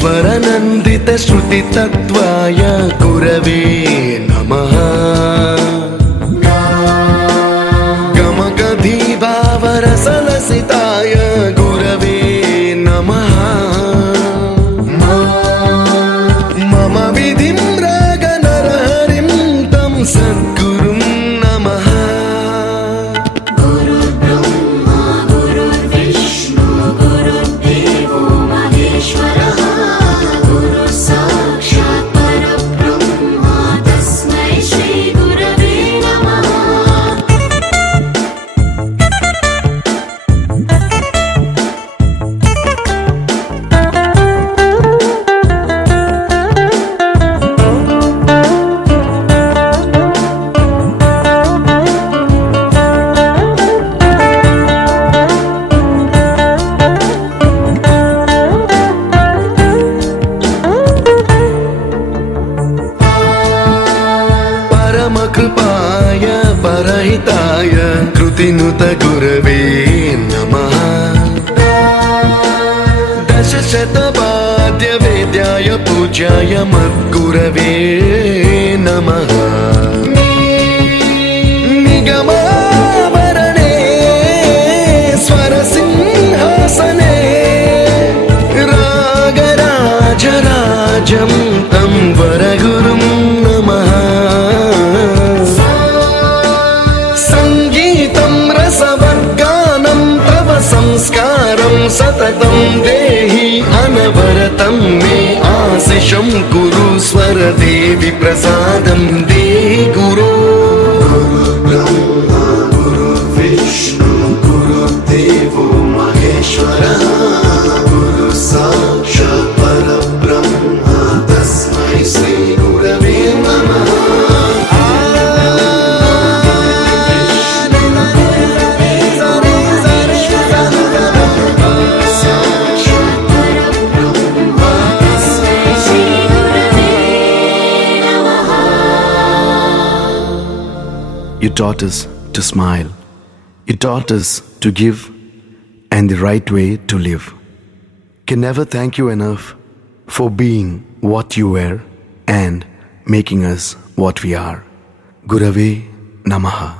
स्वरनन्दित श्रुतितत्त्वाय गुरवे नमः। गमगधीभावरसलसिताय गुरवे नमः। मम विधिं रागनरहरिं तं सद्गुरुं नमः। गुरुर्ब्रह्मा गुरुर्विष्णु गुरुर्देवो महेश्वरः। गुरुः साक्षात् परब्रह्म तस्मै श्री गुरवे नमः। परमकृपाय परहिताय कृतिनुत गुरवे नमः। दशशतवाद्यवेद्याय पूज्याय मद्गुरवे नमः। निगमावरणे स्वरसिंहासने रागराजराजं तं वरगुरुं नमः। संगीतं रसवर्गानं तव संस्कारं सततं देहि अनवरतं मे आशिषं कुरु स्वरदेवि प्रसादं देहि गुरो। गुरुर्ब्रह्मा गुरुर्विष्णु गुरुर्देवो महेश्वरः। गुरुः साक्षात् परब्रह्म तस्मै श्री गुरवे नमः। You taught us to smile. You taught us to give and the right way to live. Can never thank you enough for being what you were and making us what we are. Gurave Namaha.